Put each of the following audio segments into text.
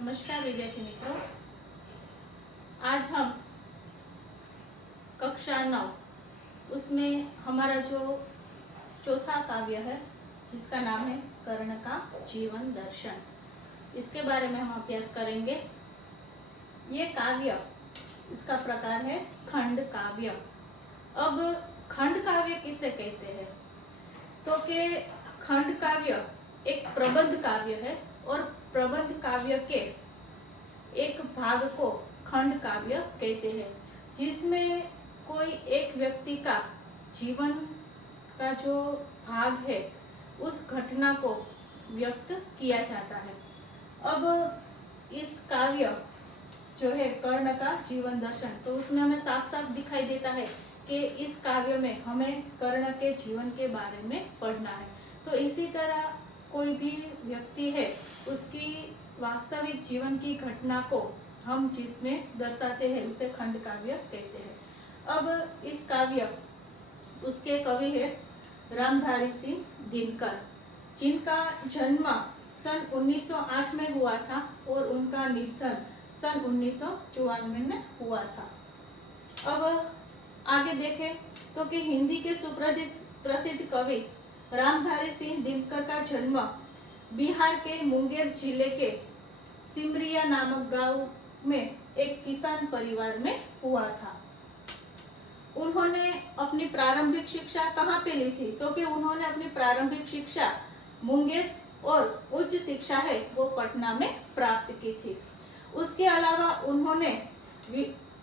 नमस्कार विद्यार्थी मित्रों, आज हम कक्षा 9 उसमें हमारा जो चौथा काव्य है जिसका नाम है कर्ण का जीवन दर्शन, इसके बारे में हम अभ्यास करेंगे। ये काव्य, इसका प्रकार है खंड काव्य। अब खंड काव्य किसे कहते हैं? तो के खंड काव्य एक प्रबंध काव्य है और प्रबंध काव्य के एक भाग को खंड काव्य कहते हैं, जिसमें कोई एक व्यक्ति का जीवन का जो भाग है उस घटना को व्यक्त किया जाता है। अब इस काव्य जो है कर्ण का जीवन दर्शन, तो उसमें हमें साफ साफ दिखाई देता है कि इस काव्य में हमें कर्ण के जीवन के बारे में पढ़ना है। तो इसी तरह कोई भी व्यक्ति है उसकी वास्तविक जीवन की घटना को हम जिसमें दर्शाते हैं उसे खंड काव्य कहते हैं। अब इस काव्य, उसके कवि है रामधारी सिंह दिनकर, जिनका जन्म सन 1908 में हुआ था और उनका निधन सन 1954 में हुआ था। अब आगे देखें तो कि हिंदी के प्रसिद्ध कवि रामधारी सिंह दिनकर का जन्म बिहार के मुंगेर जिले के सिमरिया नामक गांव में एक किसान परिवार में हुआ था। उन्होंने अपनी प्रारंभिक शिक्षा कहाँ पे ली थी? तो कि उन्होंने अपनी प्रारंभिक शिक्षा मुंगेर और उच्च शिक्षा है वो पटना में प्राप्त की थी। उसके अलावा उन्होंने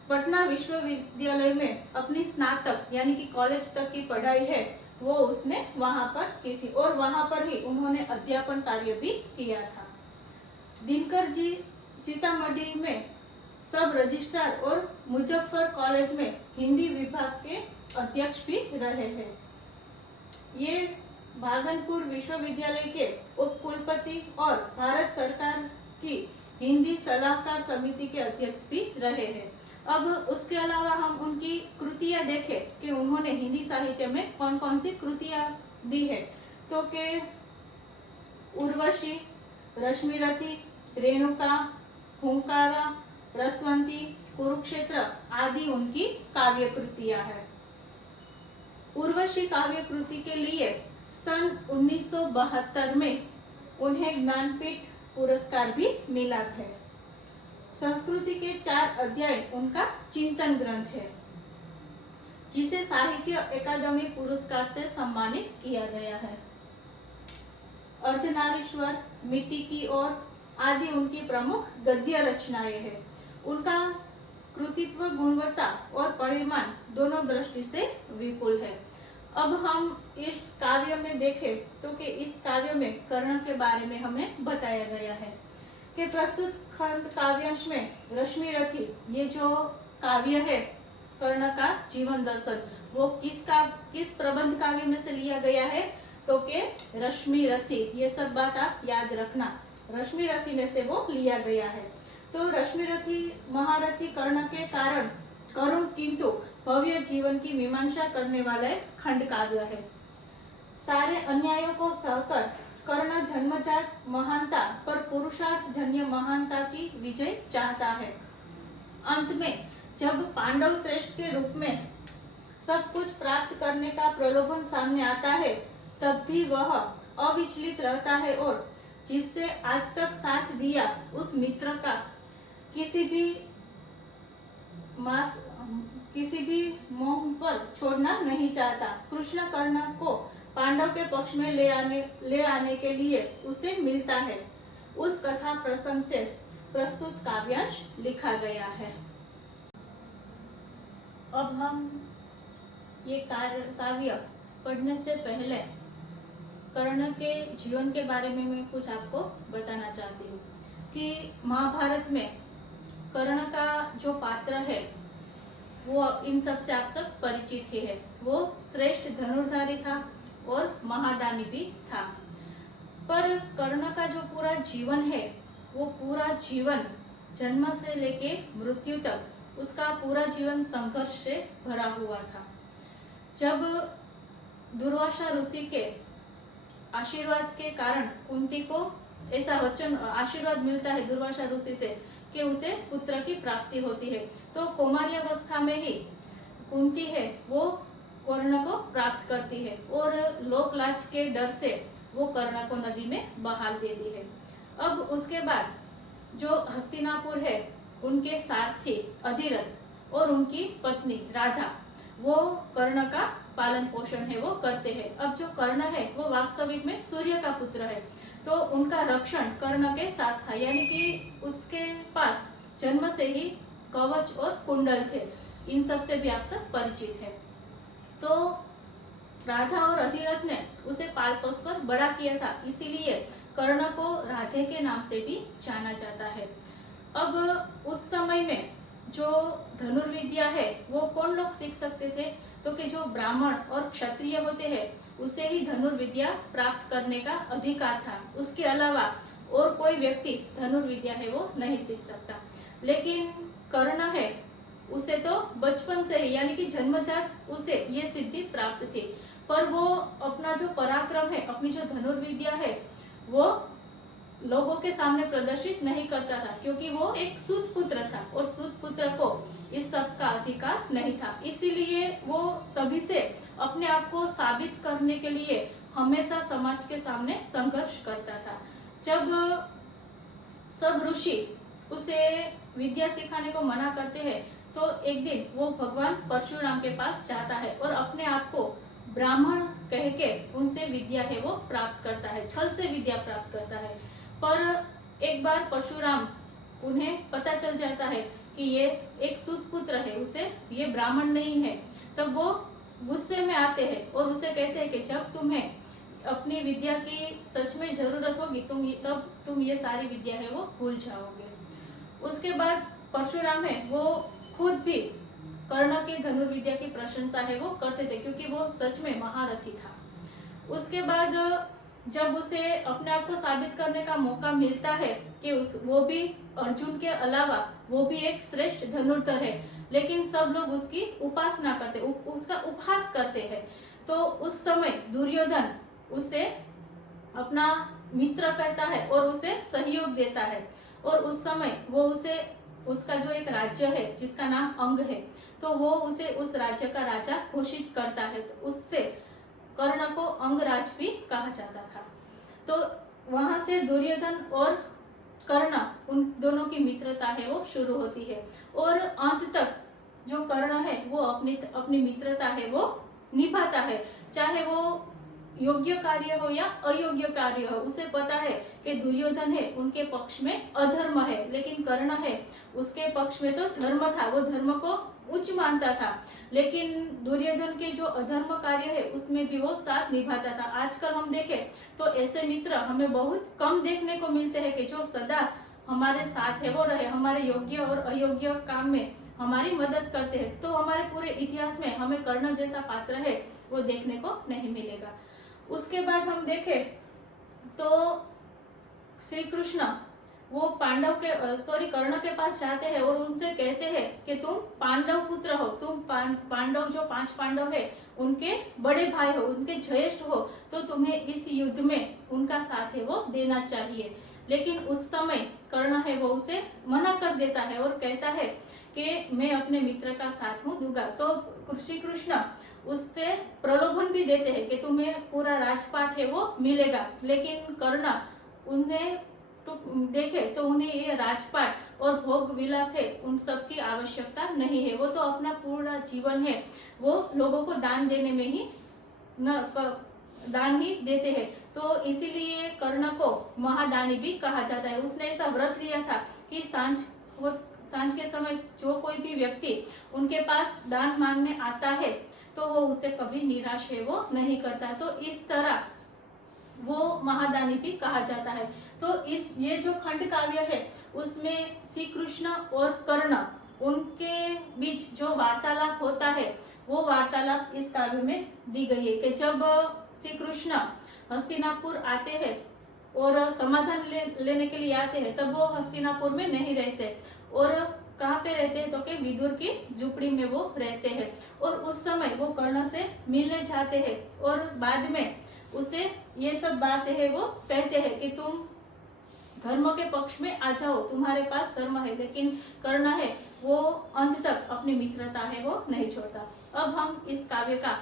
पटना विश्वविद्यालय में अपनी स्नातक यानी कि कॉलेज तक की पढ़ाई है वो उसने वहां पर की थी और वहां पर ही उन्होंने अध्यापन कार्य भी किया था। दिनकर जी सीतामढ़ी में सब रजिस्ट्रार और मुजफ्फर कॉलेज में हिंदी विभाग के अध्यक्ष भी रहे हैं। ये भागलपुर विश्वविद्यालय के उप कुलपति और भारत सरकार की हिंदी सलाहकार समिति के अध्यक्ष भी रहे हैं। अब उसके अलावा हम उनकी कृतियां देखें कि उन्होंने हिंदी साहित्य में कौन कौन सी कृतियां दी है। तो के उर्वशी, रश्मिरथी, रेणुका, हुंकारा, रसवंती, कुरुक्षेत्र आदि उनकी काव्य कृतियां हैं। उर्वशी काव्य कृति के लिए सन 1972 में उन्हें ज्ञानपीठ पुरस्कार भी मिला है। संस्कृति के 4 अध्याय उनका चिंतन ग्रंथ है, जिसे साहित्य अकादमी पुरस्कार से सम्मानित किया गया है। अर्धनारीश्वर, मिट्टी की ओर आदि उनकी प्रमुख गद्य रचनाएं हैं। उनका कृतित्व गुणवत्ता और परिमाण दोनों दृष्टि से विपुल है। अब हम इस काव्य में देखें तो कि इस काव्य में कर्ण के बारे में हमें बताया गया है कि प्रस्तुत खंड काव्यांश में रश्मिरथी, ये जो काव्य है कर्ण का जीवन दर्शन, वो किस प्रबंध काव्य में से लिया गया है? तो के रश्मिरथी, ये सब बात आप याद रखना, रश्मिरथी में से वो लिया गया है। तो रश्मिरथी महारथी कर्ण के कारण करुण किंतु भव्य जीवन की मीमांसा करने वाला एक खंड काव्य है। सारे अन्यायों को सहकर कर्ण जन्मजात महानता पर पुरुषार्थ जन्य महानता की विजय चाहता है। अंत में जब पांडव श्रेष्ठ के रूप में सब कुछ प्राप्त करने का प्रलोभन सामने आता है, तब भी वह अविचलित रहता है और जिससे आज तक साथ दिया उस मित्र का किसी भी मोह पर छोड़ना नहीं चाहता। कृष्ण कर्ण को पांडव के पक्ष में ले आने के लिए उसे मिलता है। उस कथा प्रसंग से प्रस्तुत काव्यांश लिखा गया है। अब हम ये काव्य पढ़ने से पहले कर्ण के जीवन के बारे में मैं कुछ आपको बताना चाहती हूँ कि महाभारत में कर्ण का जो पात्र है वो इन सब से आप सब परिचित ही है। वो श्रेष्ठ धनुर्धारी था और महादानी भी था। पर कर्ण का जो पूरा जीवन है वो पूरा जीवन जन्म से लेके मृत्यु तक उसका पूरा जीवन संघर्ष से भरा हुआ था। जब दुर्वासा ऋषि के आशीर्वाद के कारण कुंती को ऐसा वचन आशीर्वाद मिलता है दुर्वासा ऋषि से कि उसे पुत्र की प्राप्ति होती है। तो कौमार्य अवस्था में ही कुंती है वो कर्ण को प्राप्त करती है और लोकलाज के डर से वो कर्ण को नदी में बहा देती है। अब उसके बाद जो हस्तिनापुर है उनके सारथी अधिरथ और उनकी पत्नी राधा वो कर्ण का पालन पोषण है वो करते हैं। अब जो कर्ण है वो वास्तविक में सूर्य का पुत्र है, तो उनका रक्षण कर्ण के साथ था, यानी कि उसके पास जन्म से ही कवच और कुंडल थे। इन सब से भी आप सब परिचित है। तो राधा और अधिरथ ने उसे पाल पोस कर बड़ा किया था, इसीलिए कर्ण को राधे के नाम से भी जाना जाता है। अब उस समय में जो धनुर्विद्या है वो कौन लोग सीख सकते थे, तो कि जो ब्राह्मण और क्षत्रिय होते हैं उसे ही धनुर्विद्या प्राप्त करने का अधिकार था। उसके अलावा और कोई व्यक्ति धनुर्विद्या है वो नहीं सीख सकता। लेकिन कर्ण है उसे तो बचपन से ही यानी कि जन्मजात उसे ये सिद्धि प्राप्त थी, पर वो अपना जो पराक्रम है, अपनी जो धनुर्विद्या है वो लोगों के सामने प्रदर्शित नहीं करता था, क्योंकि वो एक सूत पुत्र था और सूत पुत्र को इस सब का अधिकार नहीं था। इसीलिए वो तभी से अपने आप को साबित करने के लिए हमेशा समाज के सामने संघर्ष करता था। जब सब ऋषि उसे विद्या सिखाने को मना करते हैं तो एक दिन वो भगवान परशुराम के पास जाता है और अपने आप को ब्राह्मण कह के उनसे विद्या है वो प्राप्त करता है, छल से विद्या प्राप्त करता है। पर एक बार परशुराम उन्हें पता चल जाता है कि ये एक सूत पुत्र है, उसे ये ब्राह्मण नहीं है। तब वो गुस्से में आते हैं और उसे कहते हैं कि जब तुम्हें अपनी विद्या की सच में जरूरत होगी तब तुम ये सारी विद्या है वो भूल जाओगे। उसके बाद परशुराम है वो खुद भी कर्ण की धनुर्विद्या की प्रशंसा है वो करते थे, क्योंकि वो सच में महारथी था। उसके बाद जब उसे अपने आप को साबित करने का मौका मिलता है कि वो भी अर्जुन के अलावा वो भी एक श्रेष्ठ धनुर्धर है, लेकिन सब लोग उसकी उपासना करते, उसका उपहास करते हैं। तो उस समय दुर्योधन उसे अपना मित्र कहता है और उसे सहयोग देता है, और उस समय वो उसे उसका जो एक राज्य है जिसका नाम अंग है, तो वो उसे उस राज्य का राजा घोषित करता है। तो उससे कर्ण को अंगराज भी कहा जाता था। तो वहां से दुर्योधन और कर्ण उन दोनों की मित्रता है वो शुरू होती है, और अंत तक जो कर्ण है वो अपनी मित्रता है वो निभाता है, चाहे वो योग्य कार्य हो या अयोग्य कार्य हो। उसे पता है कि दुर्योधन है उनके पक्ष में अधर्म है, लेकिन कर्ण है उसके पक्ष में तो धर्म था, वो धर्म को उच्च मानता था। लेकिन दुर्योधन के जो अधर्म कार्य है उसमें भी वो साथ निभाता था। आजकल हम देखें तो ऐसे मित्र हमें बहुत कम देखने को मिलते हैं कि जो सदा हमारे साथ है वो रहे, हमारे योग्य और अयोग्य काम में हमारी मदद करते हैं। तो हमारे पूरे इतिहास में हमें कर्ण जैसा पात्र है वो देखने को नहीं मिलेगा। उसके बाद हम देखें तो श्री कृष्ण वो कर्ण के पास जाते हैं और उनसे कहते हैं कि तुम पांडव पुत्र हो, तुम पांडव जो 5 पांडव है उनके बड़े भाई हो, उनके ज्येष्ठ हो, तो तुम्हें इस युद्ध में उनका साथ है वो देना चाहिए। लेकिन उस समय कर्ण है वो उसे मना कर देता है और कहता है कि मैं अपने मित्र का साथ हूँ दूंगा। तो श्री कृष्ण उससे प्रलोभन भी देते हैं कि तुम्हें पूरा राजपाट है वो मिलेगा, लेकिन कर्ण उन्हें देखे तो उन्हें ये राजपाट और भोग विलास है उन सब की आवश्यकता नहीं है। वो तो अपना पूरा जीवन है वो लोगों को दान देने में ही दान ही देते हैं। तो इसीलिए कर्ण को महादानी भी कहा जाता है। उसने ऐसा व्रत लिया था कि सांझ के समय जो कोई भी व्यक्ति उनके पास दान मांगने आता है तो वो उसे कभी निराश है वो नहीं करता। तो इस तरह वो महादानी भी कहा जाता है। तो ये जो खंड काव्य है उसमें श्री कृष्ण और कर्ण उनके बीच जो वार्तालाप होता है वो वार्तालाप इस काव्य में दी गई है कि जब श्री कृष्ण हस्तिनापुर आते हैं और समाधान लेने के लिए आते हैं तब वो हस्तिनापुर में नहीं रहते, और कहाँ पे रहते हैं तो कि विदुर की झुपड़ी में वो रहते हैं। और उस समय वो कर्ण से मिलने जाते हैं और बाद में उसे ये सब बातें है वो कहते हैं कि तुम धर्म के पक्ष में आ जाओ, तुम्हारे पास धर्म है, लेकिन कर्ण है वो अंत तक अपनी मित्रता है वो नहीं छोड़ता। अब हम इस काव्य का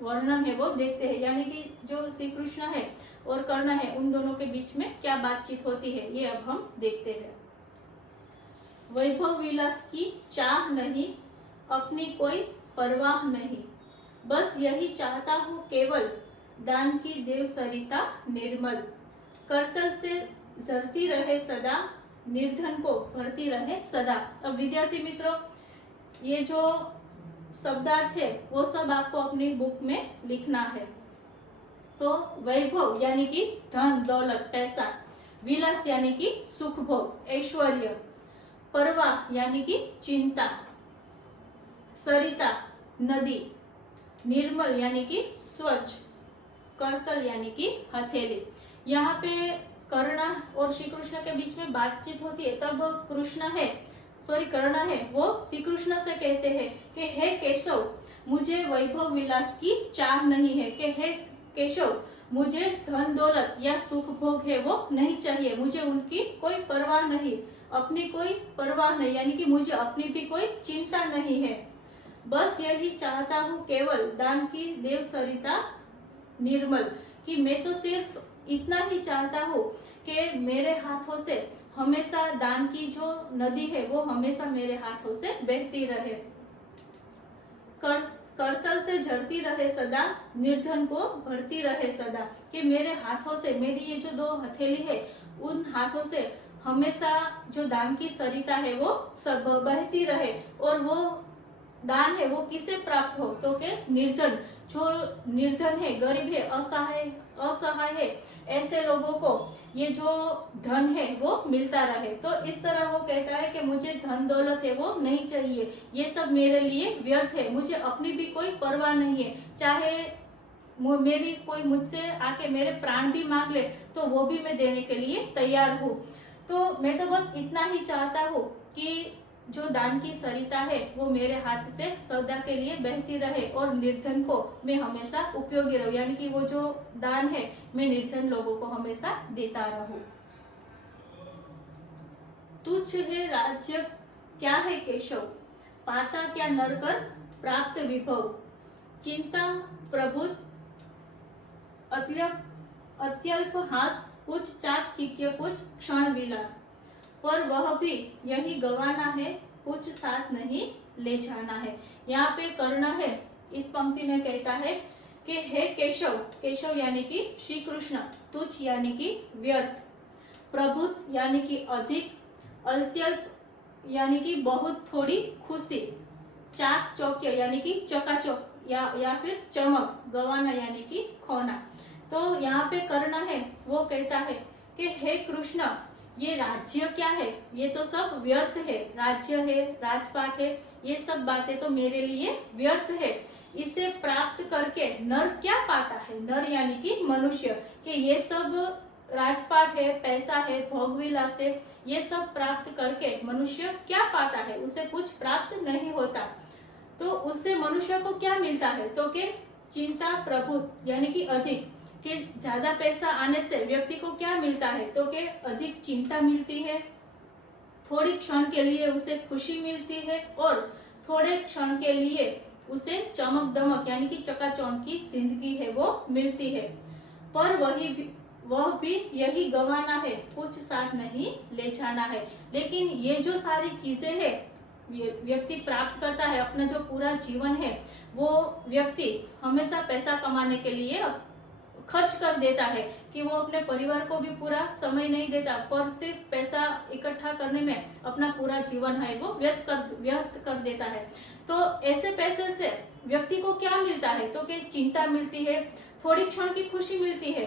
वर्णन है वो देखते हैं, यानी कि जो श्री कृष्ण है और कर्ण है उन दोनों के बीच में क्या बातचीत होती है ये अब हम देखते हैं। वैभव विलास की चाह नहीं, अपनी कोई परवाह नहीं, बस यही चाहता हूँ केवल दान की देव सरिता निर्मल, करतल से झरती रहे सदा, निर्धन को भरती रहे सदा। अब विद्यार्थी मित्रों, ये जो शब्दार्थ है वो सब आपको अपनी बुक में लिखना है। तो वैभव यानी कि धन दौलत पैसा, विलास यानी कि सुख भोग ऐश्वर्य, परवाह यानी कि चिंता, सरिता नदी, निर्मल यानी कि स्वच्छ, करतल यानी कि हथेली। यहाँ पे कर्ण और श्री कृष्ण के बीच में बातचीत होती है, तब कर्ण है वो श्री कृष्ण से कहते हैं कि हे केशव, मुझे वैभव विलास की चाह नहीं है, कि हे केशव मुझे धन दौलत या सुख भोग है वो नहीं चाहिए, मुझे उनकी कोई परवाह नहीं, अपनी कोई परवाह नहीं, यानी कि मुझे अपनी भी कोई चिंता नहीं है, बस यही चाहता हूँ केवल दान की देव सरिता निर्मल, कि मैं तो सिर्फ इतना ही चाहता हूँ कि मेरे हाथों से हमेशा दान की जो नदी है वो हमेशा मेरे हाथों से बहती रहे, करतल से झरती रहे सदा, निर्धन को भरती रहे सदा, कि मेरे हाथों से, मेरी ये जो दो हथेली है उन हाथों से हमेशा जो दान की सरिता है वो सब बहती रहे। और वो दान है वो किसे प्राप्त हो, तो के निर्धन, जो निर्धन है, गरीब है, असहाय है, ऐसे लोगों को ये जो धन है वो मिलता रहे। तो इस तरह वो कहता है कि मुझे धन दौलत है वो नहीं चाहिए, ये सब मेरे लिए व्यर्थ है, मुझे अपनी भी कोई परवाह नहीं है, चाहे मेरी कोई मुझसे आके मेरे प्राण भी मांग ले तो वो भी मैं देने के लिए तैयार हूँ। तो मैं तो बस इतना ही चाहता हूँ कि जो दान की सरिता है वो मेरे हाथ से सदा के लिए बहती रहे और निर्धन को मैं हमेशा उपयोगी रहूं, यानी कि वो जो दान है मैं निर्धन लोगों को हमेशा देता रहूं। तुच्छ है राज्य क्या है केशव, पाता क्या नरकर प्राप्त विभव, चिंता प्रभुत अत्यल्प हास, कुछ चाकचिक्य कुछ क्षण विलास, पर वह भी यही गवाना है, कुछ साथ नहीं ले जाना है। यहाँ पे कर्ण है इस पंक्ति में कहता है कि हे केशव, केशव यानी कि श्री कृष्ण, तुच्छ यानी कि व्यर्थ, प्रभुत यानी कि अधिक, अत्यल्प यानी कि बहुत थोड़ी खुशी, चाक चौक्य यानी कि चकाचौक या फिर चमक, गवाना यानी कि खोना। तो यहाँ पे कर्ण है वो कहता है कि हे कृष्ण, ये राज्य क्या है, ये तो सब व्यर्थ है, राज्य है, राजपाट है, ये सब बातें तो मेरे लिए व्यर्थ है, इसे प्राप्त करके नर क्या पाता है, नर यानी कि मनुष्य, कि ये सब राजपाट है, पैसा है, भोगविलास है, ये सब प्राप्त करके मनुष्य क्या पाता है, उसे कुछ प्राप्त नहीं होता। तो उससे मनुष्य को क्या मिलता है, तो कि चिंता प्रभु यानी कि अधिक, कि ज्यादा पैसा आने से व्यक्ति को क्या मिलता है, तो कि अधिक चिंता मिलती है, थोड़ी क्षण के लिए उसे खुशी मिलती है और थोड़े क्षण के लिए उसे चमक दमक यानी कि चकाचौंध की जिंदगी है वो मिलती है, पर वह भी यही गवाना है, कुछ साथ नहीं ले जाना है। लेकिन ये जो सारी चीजें है व्यक्ति प्राप्त करता है, अपना जो पूरा जीवन है वो व्यक्ति हमेशा पैसा कमाने के लिए खर्च कर देता है, कि वो अपने परिवार को भी पूरा समय नहीं देता, पर सिर्फ पैसा इकट्ठा करने में अपना पूरा जीवन है वो व्यर्थ कर देता है। तो ऐसे पैसे से व्यक्ति को क्या मिलता है, तो कि चिंता मिलती है, थोड़ी क्षण की खुशी मिलती है,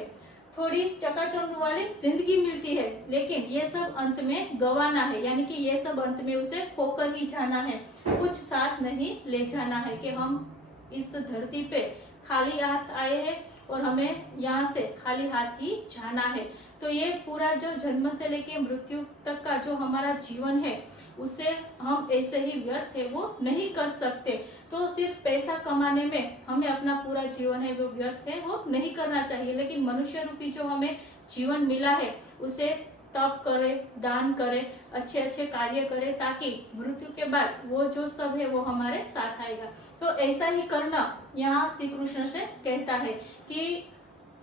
थोड़ी चकाचौंध वाली जिंदगी मिलती है, लेकिन ये सब अंत में गवाना है, यानी कि ये सब अंत में उसे खोकर ही जाना है, कुछ साथ नहीं ले जाना है, कि हम इस धरती पे खाली हाथ आए हैं और हमें यहाँ से खाली हाथ ही जाना है। तो ये पूरा जो जन्म से लेके मृत्यु तक का जो हमारा जीवन है उसे हम ऐसे ही व्यर्थ है वो नहीं कर सकते। तो सिर्फ पैसा कमाने में हमें अपना पूरा जीवन है वो व्यर्थ है वो नहीं करना चाहिए, लेकिन मनुष्य रूपी जो हमें जीवन मिला है उसे तप करे, दान करे, अच्छे अच्छे कार्य करे, ताकि मृत्यु के बाद वो जो सब है वो हमारे साथ आएगा। तो ऐसा ही करना यहाँ श्री कृष्ण से कहता है कि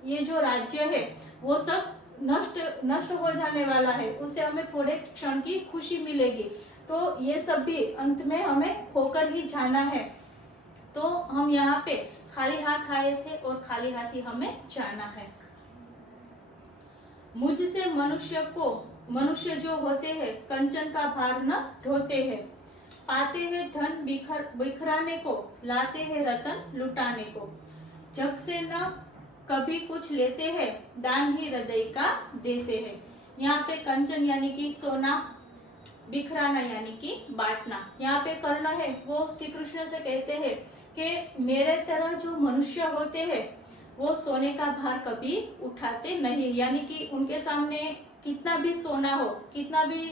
ये जो राज्य है वो सब नष्ट हो जाने वाला है, उससे हमें थोड़े क्षण की खुशी मिलेगी, तो ये सब भी अंत में हमें खोकर ही जाना है। तो हम यहाँ पे खाली हाथ आए थे और खाली हाथ ही हमें जाना है। मुझसे मनुष्य जो होते हैं कंचन का भार न ढोते हैं, पाते हैं धन बिखराने को, लाते हैं रतन लुटाने को, जग से न कभी कुछ लेते हैं, दान ही हृदय का देते हैं। यहाँ पे कंचन यानी कि सोना, बिखराना यानी कि बांटना। यहाँ पे करना है वो श्री कृष्ण से कहते हैं कि मेरे तरह जो मनुष्य होते हैं वो सोने का भार कभी उठाते नहीं, यानी कि उनके सामने कितना भी सोना हो, कितना भी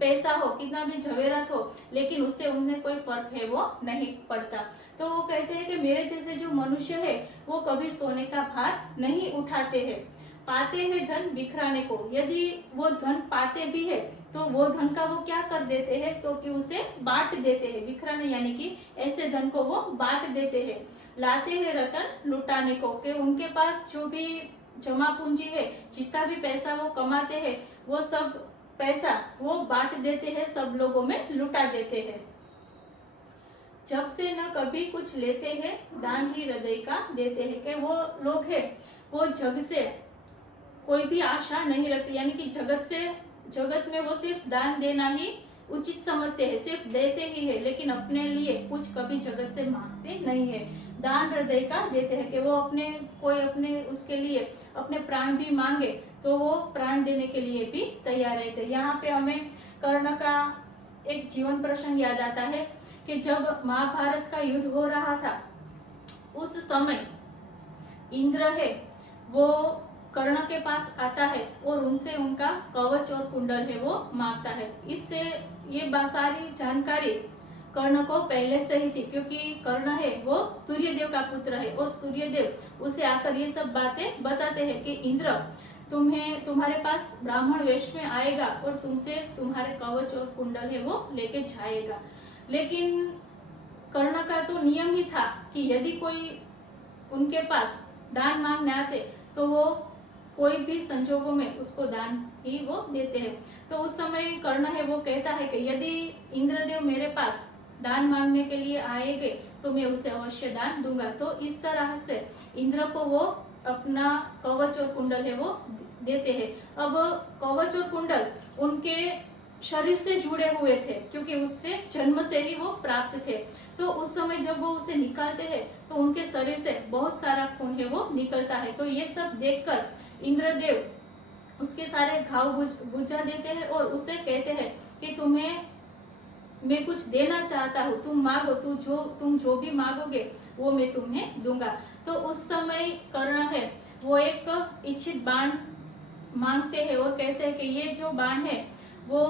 पैसा हो, कितना भी जवेरात हो, लेकिन उससे उन्हें कोई फर्क है वो नहीं पड़ता। तो वो कहते हैं कि मेरे जैसे जो मनुष्य है वो कभी सोने का भार नहीं उठाते हैं, पाते हैं धन बिखराने को, यदि वो धन पाते भी है तो वो धन का वो क्या कर देते हैं, तो कि उसे बांट देते हैं। बिखराने यानी कि ऐसे धन को वो बांट देते हैं। लाते हैं रतन लुटाने को, कि उनके पास जो भी जमा पूंजी है, जितना भी पैसा वो कमाते हैं, वो सब पैसा वो बांट देते हैं, सब लोगों में लुटा देते हैं। जग से न कभी कुछ लेते हैं, दान ही हृदय का देते हैं, कि वो लोग है वो जग से कोई भी आशा नहीं रखते, यानी कि जगत में वो सिर्फ दान देना ही उचित समझते हैं, सिर्फ देते ही है, लेकिन अपने लिए कुछ कभी जगत से मांगते नहीं है। दान हृदय का देते हैं, कि वो अपने उसके लिए अपने प्राण भी मांगे तो वो प्राण देने के लिए भी तैयार रहते। यहाँ पे हमें कर्ण का एक जीवन प्रसंग याद आता है कि जब महाभारत का युद्ध हो रहा था, उस समय इंद्र है वो कर्ण के पास आता है और उनसे उनका कवच और कुंडल है वो मांगता है। इससे ये सारी जानकारी कर्ण को पहले से ही थी, क्योंकि कर्ण है वो सूर्यदेव का पुत्र है और सूर्यदेव उसे आकर ये सब बातें बताते हैं कि इंद्र तुम्हारे पास ब्राह्मण वेश में आएगा और तुमसे तुम्हारे कवच और कुंडल है वो लेके जाएगा। लेकिन कर्ण का तो नियम ही था कि यदि कोई उनके पास दान मांगने आते तो वो कोई भी संजोगों में उसको दान ही वो देते हैं। तो उस समय कर्ण है वो कहता है कि यदि इंद्रदेव मेरे पास दान मांगने के लिए आएंगे तो मैं उसे अवश्य दान दूंगा। तो इस तरह से इंद्र को वो अपना कवच और कुंडल है वो देते हैं। अब कवच और कुंडल उनके शरीर से जुड़े हुए थे, क्योंकि उससे जन्म से ही वो प्राप्त थे। तो उस समय जब वो उसे निकालते हैं तो उनके शरीर से बहुत सारा खून है वो निकलता है। तो ये सब देखकर इंद्रदेव उसके सारे घाव बुझा देते हैं और उसे कहते हैं कि तुम्हें मैं कुछ देना चाहता हूँ, तुम मांगो, तुम जो भी मांगोगे वो मैं तुम्हें दूंगा। तो उस समय कर्ण है वो एक इच्छित बाण मांगते हैं और कहते हैं कि ये जो बाण है वो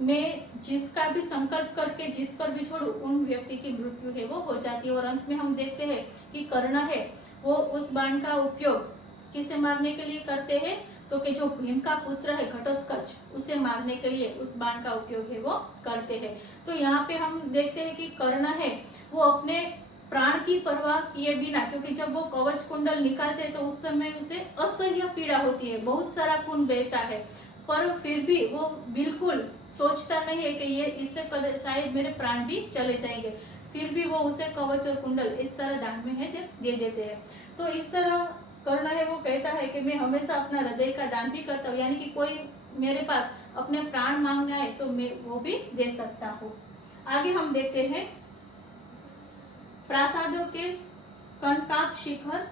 मैं जिसका भी संकल्प करके जिस पर भी छोड़ू उन व्यक्ति की मृत्यु है वो हो जाती है। और अंत में हम देखते हैं कि कर्ण है वो उस बाण का उपयोग किसे मारने के लिए करते हैं, तो कि जो भीम का पुत्र है घटोत्कच उसे मारने के लिए उस बाण का उपयोग है वो करते हैं। तो यहाँ पे हम देखते हैं कि कर्ण है वो अपने प्राण की परवाह किए बिना, क्योंकि जब वो कवच कुंडल निकालते हैं तो उस समय उसे असह्य पीड़ा होती है, बहुत सारा खून बहता है, पर फिर भी वो बिल्कुल सोचता नहीं है कि ये इससे शायद मेरे प्राण भी चले जाएंगे, फिर भी वो उसे कवच और कुंडल इस तरह दान में है दे देते हैं। तो इस तरह कर्ण है वो कहता है कि मैं हमेशा अपना हृदय का दान भी करता हूँ, यानी कि कोई मेरे पास अपने प्राण मांगने आए तो मैं वो भी दे सकता हूँ। आगे हम देखते हैं प्रासादों के कनकाक शिखर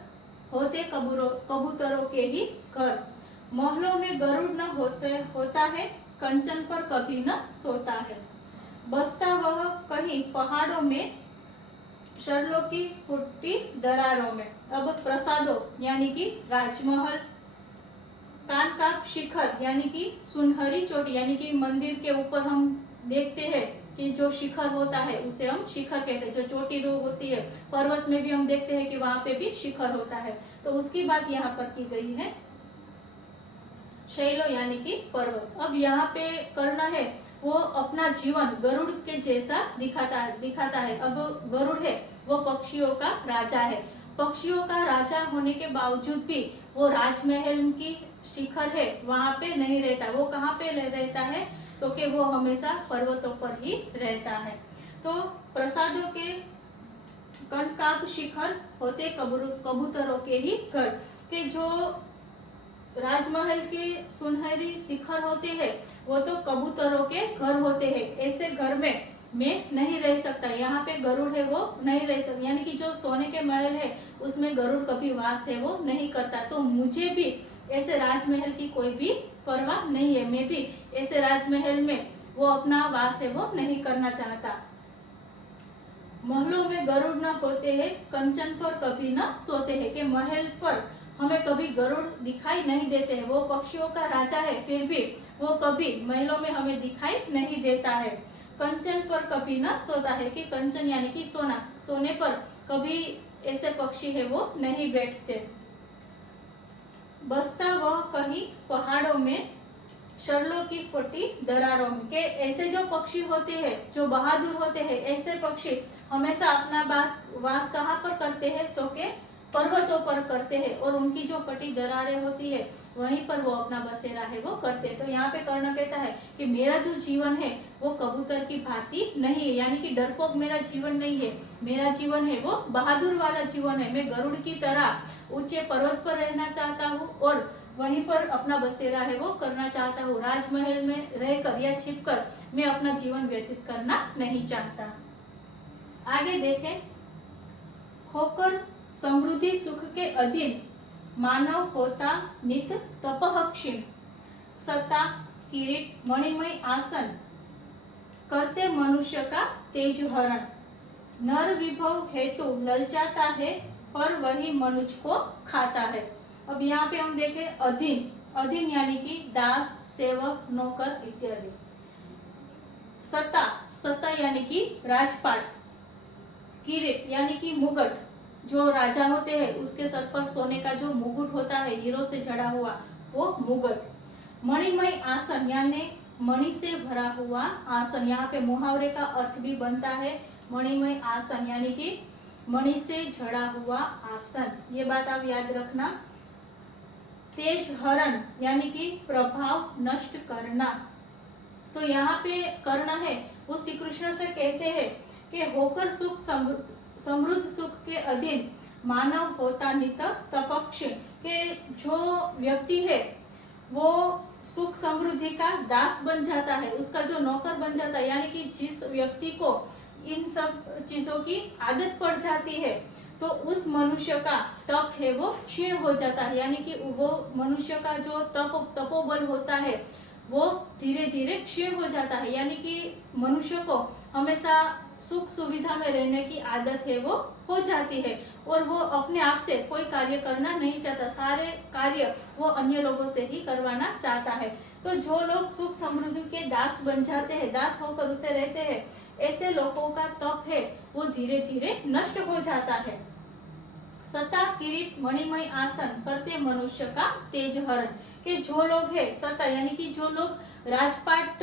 होते कबूतरों के ही घर, महलों में गरुड़ न होता है, कंचन पर कभी न सोता है, बसता वह कहीं पहाड़ों में, शरलों की फुटी दरारों में। अब प्रसादों यानी कि राजमहल, कानकाक शिखर यानी कि सुनहरी चोटी, यानी कि मंदिर के ऊपर हम देखते हैं कि जो शिखर होता है उसे हम शिखर कहते हैं, जो चोटी होती है पर्वत में भी हम देखते हैं कि वहां पे भी शिखर होता है। तो उसकी बात यहाँ पर की गई है। शैलो यानी कि पर्वत। अब यहाँ पे कर्ण है वो अपना जीवन गरुड़ के जैसा दिखाता है। अब गरुड़ है वो पक्षियों का राजा है। पक्षियों का राजा होने के बावजूद भी वो राजमहल की शिखर है वहां पे नहीं रहता। वो कहाँ पे रहता है तो कि वो हमेशा पर्वतों पर ही रहता है। तो प्रसादों के कनकाक शिखर होते कबूतरों के ही घर के जो राजमहल के सुनहरी शिखर होते हैं वो तो कबूतरों के घर होते हैं। ऐसे घर में मैं नहीं रह सकता। यहाँ पे गरुड़ है वो नहीं रह सकता, यानी कि जो सोने के महल है उसमें गरुड़ कभी वास है वो नहीं करता। तो मुझे भी ऐसे राजमहल की कोई भी परवाह नहीं है। मैं भी ऐसे राजमहल में वो अपना वास है वो नहीं करना चाहता। महलों में गरुड़ न होते हैं, कंचन पर कभी न सोते हैं। कि महल पर हमें कभी गरुड़ दिखाई नहीं देते हैं। वो पक्षियों का राजा है फिर भी वो कभी महलों में हमें दिखाई नहीं देता है। कंचन पर कभी न सोता है कि कंचन यानी कि सोना, सोने पर कभी ऐसे पक्षी है वो नहीं बैठते। बसता वह कहीं पहाड़ों में, शरलों की फटी दरारों में। के ऐसे जो पक्षी होते हैं जो बहादुर होते हैं ऐसे पक्षी हमेशा अपना वास कहाँ पर करते हैं तो के पर्वतों पर करते हैं और उनकी जो फटी दरारें होती है वहीं पर वो अपना बसेरा है वो करते हैं। तो यहाँ पे कर्ण कहता है कि मेरा जो जीवन है वो कबूतर की भांति नहीं है, यानी कि डरपोक मेरा जीवन नहीं है। मेरा जीवन है वो बहादुर वाला जीवन है। मैं गरुड़ की तरह ऊंचे पर्वत पर रहना चाहता हूँ और वहीं पर अपना बसेरा है वो करना चाहता हूँ। राजमहल में रहकर या छिपकर मैं अपना जीवन व्यतीत करना नहीं चाहता। आगे देखें, होकर समृद्धि सुख के अधीन मानव होता नित तपह क्षीण। सत्ता किरीट मणिमय आसन करते मनुष्य का तेज हरण। नर विभव हेतु ललचाता है पर वही मनुष्य को खाता है। अब यहाँ पे हम देखें अधीन, अधीन यानी कि दास, सेवक, नौकर इत्यादि। सत्ता, सत्ता यानी कि राजपाट। किरीट यानी कि मुकुट, जो राजा होते हैं उसके सर पर सोने का जो मुकुट होता है हीरो से जड़ा हुआ वो मुकुट। मणिमय आसन यानी मणि से भरा हुआ आसन। यहाँ पे मुहावरे का अर्थ भी बनता है मणिमय आसन यानी कि मणि से जड़ा हुआ आसन। ये बात आप याद रखना। तेज हरण यानी कि प्रभाव नष्ट करना। तो यहाँ पे करना है वो श्री कृष्ण से कहते हैं कि होकर सुख समृद्ध सुख के अधीन मानव होता नित तपक्ष। के जो व्यक्ति है वो सुख समृद्धि का दास बन जाता है, उसका जो नौकर बन जाता है, यानी कि जिस व्यक्ति को इन सब चीजों की आदत पड़ जाती है तो उस मनुष्य का तप है वो क्षीण हो जाता है। यानी कि वो मनुष्य का जो तपोबल होता है वो धीरे धीरे क्षीण हो जाता है। यानी कि मनुष्य को हमेशा सुख सुविधा में रहने की आदत है वो हो जाती है और वो अपने आप से कोई कार्य करना नहीं चाहता। सारे कार्य वो अन्य लोगों से ही करवाना चाहता है। तो जो लोग सुख समृद्धि के दास बन जाते हैं, दास होकर उसे रहते हैं, ऐसे लोगों का तप है वो धीरे धीरे नष्ट हो जाता है। सत्ता किरीट मणिमय आसन करते मनुष्य का तेज हरण। के जो लोग है सत्ता यानी कि जो लोग राजपाट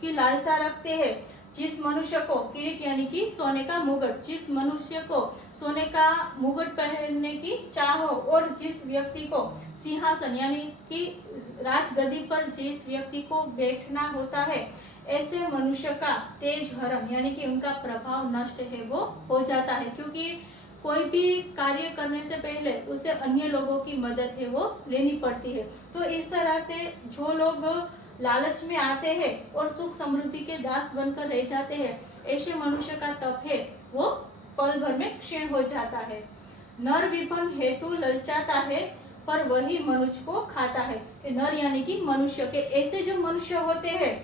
की लालसा रखते हैं, जिस मनुष्य को किरीट यानी कि सोने का मुकुट, जिस मनुष्य को सोने का मुकुट पहनने की चाह हो और जिस व्यक्ति को सिंहासन यानी कि राजगद्दी पर जिस व्यक्ति को बैठना होता है, ऐसे मनुष्य का तेज हरण यानी कि उनका प्रभाव नष्ट है वो हो जाता है। क्योंकि कोई भी कार्य करने से पहले उसे अन्य लोगों की मदद है वो लेनी पड़ती है। तो इस तरह से जो लोग लालच में आते हैं और सुख समृद्धि के दास बनकर रह जाते हैं, ऐसे मनुष्य का तप है वो पल भर में क्षीण हो जाता है। नर विपन हेतु ललचाता है पर वही मनुष्य को खाता है। कि नर यानी कि मनुष्य के ऐसे जो मनुष्य होते हैं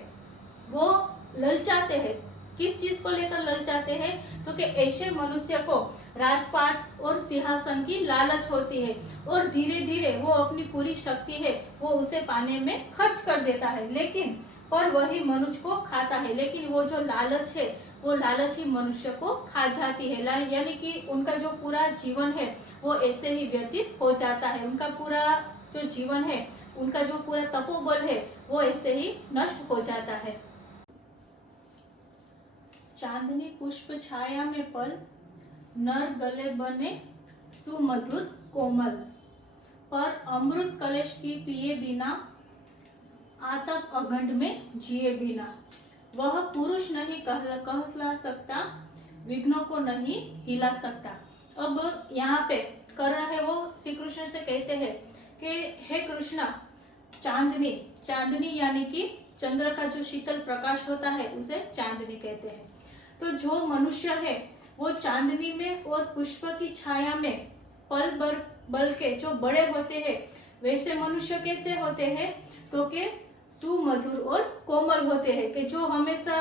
वो ललचाते हैं। किस चीज को लेकर ललचाते हैं तो कि ऐसे मनुष्य को राजपाट और सिंहासन की लालच होती है और धीरे धीरे वो अपनी पूरी शक्ति है वो उसे पाने में खर्च कर देता है। लेकिन और वही मनुष्य को खाता है। लेकिन वो जो लालच है वो लालच ही मनुष्य को खा जाती है, यानी कि उनका जो पूरा जीवन है वो ऐसे ही व्यतीत हो जाता है। उनका पूरा जो जीवन है, उनका जो पूरा तपोबल है वो ऐसे ही नष्ट हो जाता है। चांदनी पुष्प छाया में पल, नर गले बने सुमधुर कोमल, पर अमृत कलश की पिए बिना, आतप अखंड में जिए बिना। वह पुरुष नहीं कहला सकता, विघ्नों को नहीं हिला सकता। अब यहाँ पे कर्ण है वो श्री कृष्ण से कहते हैं कि हे कृष्ण, चांदनी, चांदनी यानी कि चंद्र का जो शीतल प्रकाश होता है उसे चांदनी कहते हैं। तो जो मनुष्य है वो चांदनी में और पुष्प की छाया में पल भर बल के जो बड़े होते हैं, वैसे मनुष्य कैसे होते हैं तो के सुमधुर और कोमल होते हैं, कि जो हमेशा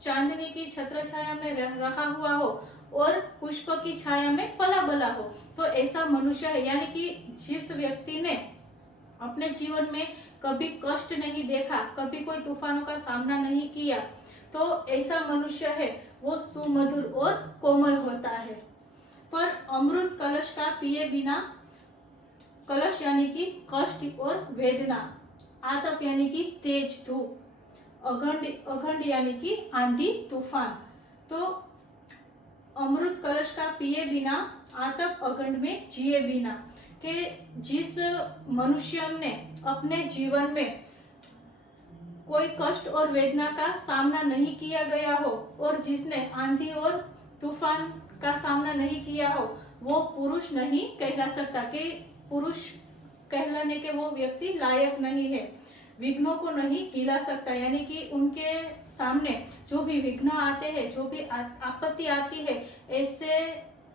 चांदनी की छत्र छाया में रहा हुआ हो और पुष्प की छाया में पला बला हो। तो ऐसा मनुष्य है, यानी कि जिस व्यक्ति ने अपने जीवन में कभी कष्ट नहीं देखा, कभी कोई तूफानों का सामना नहीं किया, तो ऐसा मनुष्य है वो सुमधुर और कोमल होता है। पर अमृत कलश का पिए बिना, कलश यानी कि कष्ट और वेदना, आतप यानी कि तेज धूप, अखंड, अखंड यानी कि आंधी तूफान। तो अमृत कलश का पिए बिना, आतप अखंड में जिए बिना, कि जिस मनुष्य ने अपने जीवन में कोई कष्ट और वेदना का सामना नहीं किया गया हो और जिसने आंधी और तूफान का सामना नहीं किया हो, वो पुरुष नहीं कहला सकता, कि पुरुष कहलाने के वो व्यक्ति लायक नहीं है। विघ्नों को नहीं हिला सकता, यानी कि उनके सामने जो भी विघ्न आते हैं, जो भी आपत्ति आती है, ऐसे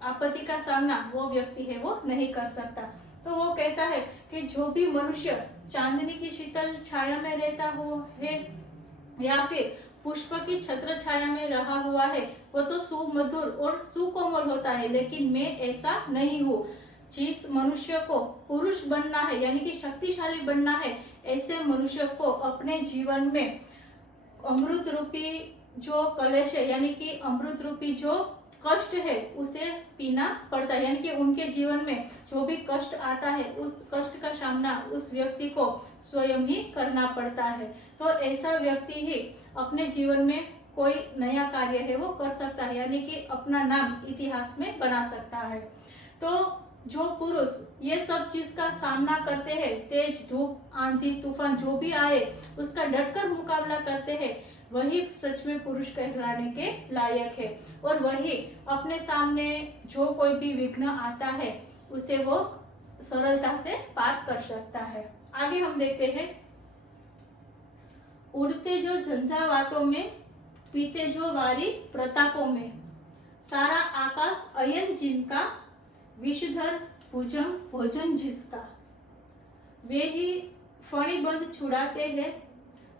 आपत्ति का सामना वो व्यक्ति है वो नहीं कर सकता। तो वो कहता है कि जो भी मनुष्य चांदनी की शीतल छाया में रहता हो है या फिर पुष्प की छत्र छाया में रहा हुआ है, वो तो सुमधुर और सुकोमल होता है। लेकिन मैं ऐसा नहीं हूँ। जिस मनुष्य को पुरुष बनना है, यानी कि शक्तिशाली बनना है, ऐसे मनुष्य को अपने जीवन में अमृत रूपी जो कलश है, यानी कि अमृत रूपी जो कष्ट है उसे पीना पड़ता है। यानी कि उनके जीवन में जो भी कष्ट आता है, उस कष्ट का सामना उस व्यक्ति को स्वयं ही करना पड़ता है। तो ऐसा व्यक्ति ही अपने जीवन में कोई नया कार्य है वो कर सकता है, यानी कि अपना नाम इतिहास में बना सकता है। तो जो पुरुष ये सब चीज का सामना करते हैं, तेज धूप, आंधी तूफान जो भी आए उसका डटकर मुकाबला करते हैं, वही सच में पुरुष कहलाने के लायक है। और वही अपने सामने जो कोई भी विघ्न आता है उसे वो सरलता से पार कर सकता है। आगे हम देखते हैं, उड़ते जो झंझावातों में, पीते जो वारी प्रतापों में, सारा आकाश अयन जिनका, विषधर भुजंग भोजन जिसका, वे ही फणिबंध छुड़ाते हैं,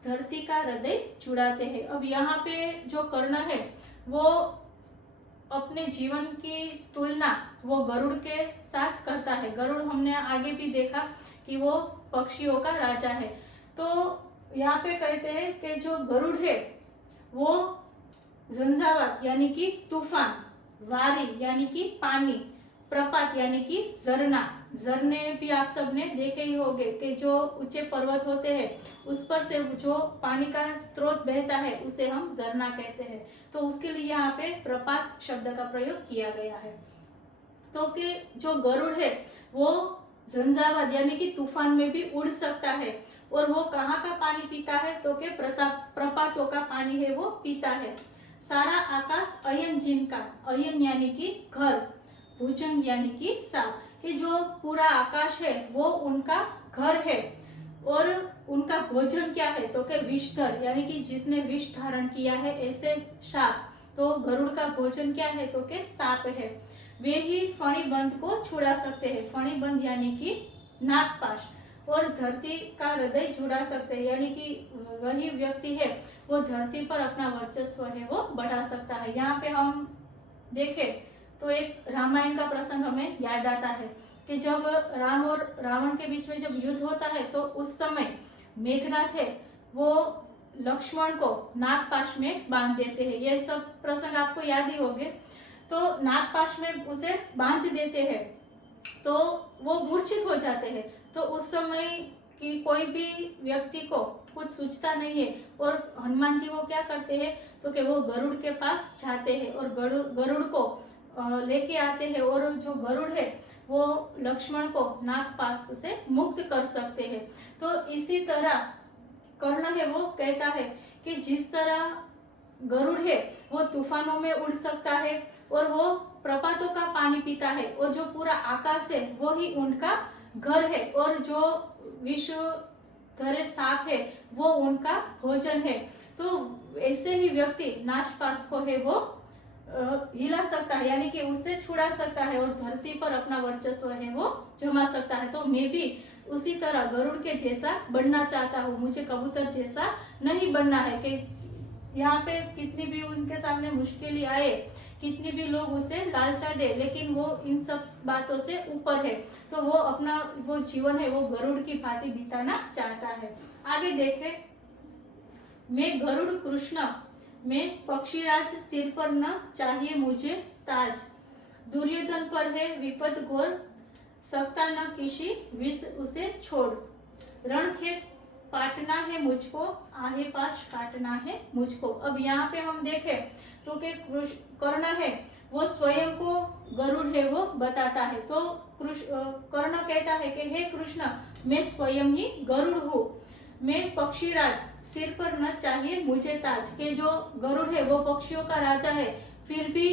धरती का हृदय छुड़ाते हैं। अब यहाँ पे जो कर्ण है वो अपने जीवन की तुलना वो गरुड़ के साथ करता है। गरुड़ हमने आगे भी देखा कि वो पक्षियों का राजा है। तो यहाँ पे कहते हैं कि जो गरुड़ है वो झंझावात यानी कि तूफान, वारी यानी कि पानी, प्रपात यानी कि झरना, झरने भी आप सबने देखे ही होंगे कि जो ऊंचे पर्वत होते हैं उस पर से जो पानी का स्रोत बहता है उसे हम झरना कहते हैं। तो उसके लिए यहाँ पे प्रपात शब्द का प्रयोग किया गया है। तो कि जो गरुड़ है वो झंझावात यानी कि तूफान में भी उड़ सकता है। और वो कहाँ का पानी पीता है तो कि प्रपातों का पानी है वो पीता है। सारा आकाश अयन जिनका, अयन यानी कि घर, भुजंग यानी कि सांप, कि जो पूरा आकाश है वो उनका घर है। और उनका भोजन क्या है तो कि विषधर यानी कि जिसने विष धारण किया है ऐसे सांप। तो गरुड़ का भोजन क्या है तो कि सांप है। वे ही फणिबंध को छुड़ा सकते हैं, फणिबंध यानी कि नागपाश। और धरती का हृदय जुड़ा सकते हैं, यानी कि वही व्यक्ति है वो धरती पर अपना वर्चस्व है वो बढ़ा सकता है। यहाँ पे हम देखें तो एक रामायण का प्रसंग हमें याद आता है कि जब राम और रावण के बीच में जब युद्ध होता है तो उस समय मेघनाथ है वो लक्ष्मण को नागपाश में बांध देते हैं। ये सब प्रसंग आपको याद ही होंगे। तो नागपाश में उसे बांध देते हैं तो वो मूर्छित हो जाते हैं। तो उस समय कि कोई भी व्यक्ति को कुछ सूझता नहीं है और हनुमान जी वो क्या करते हैं तो कि वो गरुड़ के पास जाते हैं और गरुड़ को लेके आते हैं और जो गरुड़ है वो लक्ष्मण को नागपाश से मुक्त कर सकते हैं। तो इसी तरह कर्ण है वो कहता है कि जिस तरह गरुड़ है वो तूफानों में उड़ सकता है और वो प्रपातों का पानी पीता है और जो पूरा आकाश है वो ही उनका घर है और जो विश्व धरे सांप है वो उनका भोजन है। तो ऐसे ही व्यक्ति नागपाश को है वो हिला सकता है, यानी कि उससे छुड़ा सकता है और धरती पर अपना वर्चस्व है वो जमा सकता है। तो मैं भी उसी तरह गरुड़ के जैसा बनना चाहता हूँ, मुझे कबूतर जैसा नहीं बनना है कि यहाँ पे कितनी भी उनके सामने मुश्किलें आए, कितनी भी लोग उसे लालचा दे, लेकिन वो इन सब बातों से ऊपर है। तो वो अपना वो जीवन है वो गरुड़ की भांति बिताना चाहता है। आगे देखें, मैं गरुड़ कृष्ण मैं पक्षीराज, सिर पर न चाहिए मुझे ताज, दुर्योधन पर है विपद घोर, सकता न किसी विष उसे छोड़, रणखेत पाटना है मुझको, आहे पाश काटना है मुझको। अब यहाँ पे हम देखें तो कि कर्ण है वो स्वयं को गरुड़ है वो बताता है। तो कर्ण कहता है कि हे कृष्ण मैं स्वयं ही गरुड़ हूँ, मैं पक्षीराज, सिर पर न चाहिए मुझे ताज, के जो गरुड़ है वो पक्षियों का राजा है फिर भी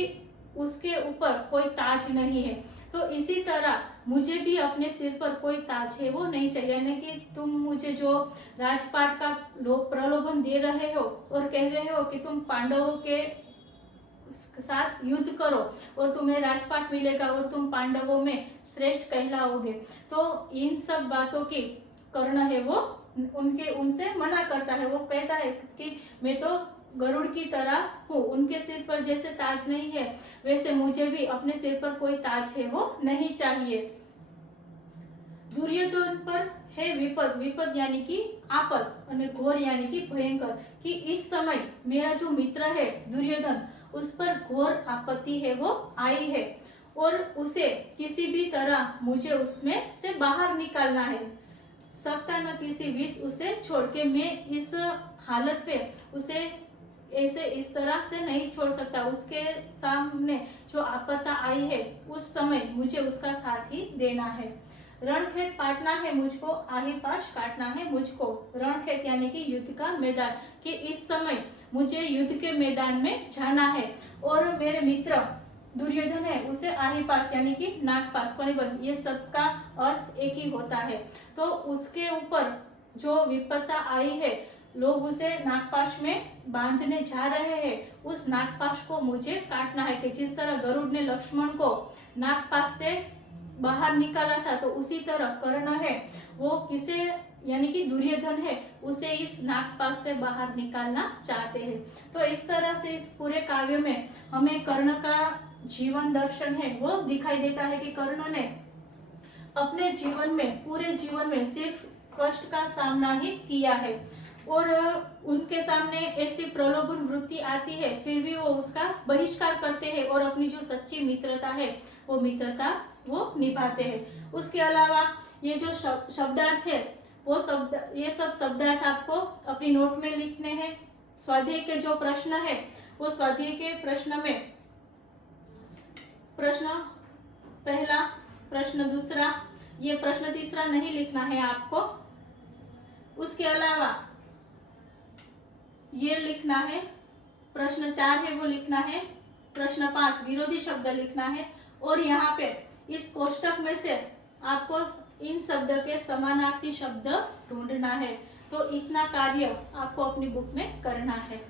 उसके ऊपर कोई ताज नहीं है। तो इसी तरह मुझे भी अपने सिर पर कोई ताज है वो नहीं चाहिए, यानी कि तुम मुझे जो राजपाट का प्रलोभन दे रहे हो और कह रहे हो कि तुम पांडवों के साथ युद्ध करो और तुम्हें राजपाट मिलेगा और तुम पांडवों में श्रेष्ठ कहलाओगे, तो इन सब बातों की कर्ण है वो उनसे मना करता है। वो कहता है कि मैं तो गरुड़ की तरह हूँ, उनके सिर पर जैसे ताज नहीं है वैसे मुझे भी अपने सिर पर कोई ताज है वो नहीं चाहिए। दुर्योधन पर है विपद, विपद यानी कि आपद और घोर यानी कि भयंकर, कि इस समय मेरा जो मित्र है दुर्योधन उस पर घोर आपत्ति है वो आई है और उसे किसी भी तरह मुझे उसमें से बाहर निकालना है, सकता न किसी विष उसे छोड़ के, मैं इस हालत पे उसे ऐसे इस तरह से नहीं छोड़ सकता, उसके सामने जो आपदा आई है उस समय मुझे उसका साथ ही देना है। रणखेत पाटना है मुझको, आही पाश काटना है मुझको, रणखेत यानी कि युद्ध का मैदान, कि इस समय मुझे युद्ध के मैदान में जाना है और मेरे मित्र दुर्योधन है उसे आही पास यानी कि नागपाश परिबन, ये सब का अर्थ एक ही होता है। तो उसके ऊपर जो विपत्ता आई है लोग उसे नागपाश में बांधने जा रहे हैं, उस नागपाश को मुझे काटना है, कि जिस तरह गरुड़ ने लक्ष्मण को नागपाश से बाहर निकाला था तो उसी तरह कर्ण है वो किसे यानी कि दुर्योधन है उसे इस नागपाश से बाहर निकालना चाहते हैं। तो इस तरह से इस पूरे काव्य में हमें कर्ण का जीवन दर्शन है वो दिखाई देता है कि कर्ण ने अपने जीवन में पूरे जीवन में सिर्फ कष्ट का सामना ही किया है और उनके सामने ऐसी प्रलोभन वृत्ति आती है फिर भी वो उसका बहिष्कार करते हैं और अपनी जो सच्ची मित्रता है वो मित्रता वो निभाते हैं। उसके अलावा ये जो शब्दार्थ है वो ये सब शब्दार्थ आपको अपनी नोट में लिखने हैं। स्वाध्याय के जो प्रश्न है वो स्वाध्याय के प्रश्न में प्रश्न पहला, प्रश्न दूसरा, ये प्रश्न तीसरा नहीं लिखना है आपको। उसके अलावा ये लिखना है, प्रश्न 4 है वो लिखना है, प्रश्न 5 विरोधी शब्द लिखना है और यहाँ पे इस कोष्टक में से आपको इन शब्द के समानार्थी शब्द ढूंढना है। तो इतना कार्य आपको अपनी बुक में करना है।